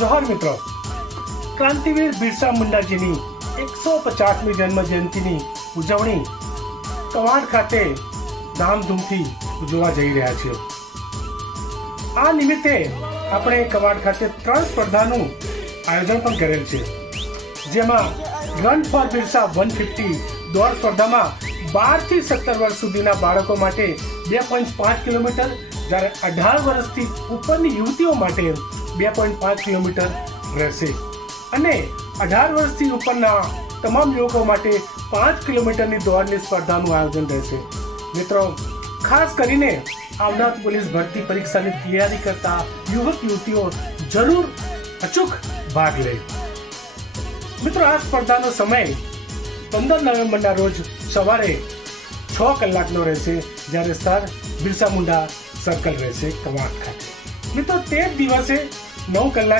જોહર મિત્રો, ક્રાંતિવીર બિરસા મુંડાજીની 150મી જન્મ જયંતિની ઉજવણી કવાડ ખાતે ધામધૂમથી ઉજવવા જઈ રહ્યા છીએ. આ નિમિત્તે આપણે કવાડ ખાતે 3 સ્પર્ધાનું આયોજન પણ કરેલ છે, જેમાં રન ફોર બિરસા 150 દોડ સ્પર્ધામાં 12 થી 17 વર્ષ સુધીના બાળકો માટે 2.5 કિલોમીટર, જ્યારે 18 વર્ષથી ઉપરની યુવતીઓ માટે 2.5 કિલોમીટર રહેશે અને 18 વર્ષથી ઉપરના તમામ યુવકો માટે 5 કિલોમીટરની દોડની સ્પર્ધાનું આયોજન રહેશે. મિત્રો, ખાસ કરીને આવનાર પોલીસ ભરતી પરીક્ષાની તૈયારી કરતા યુવક યુવતીઓ જરૂર અચૂક ભાગ લે. મિત્રો, આ સ્પર્ધાનો સમય 15 નવેમ્બરના રોજ સવારે 6 કલાકનો રહેશે, જ્યારે સર બિરસા મુંડા સર્કલ રહેશે કવાડ ખાતે. મિત્રો, તે જ દિવસે 9 કલાકે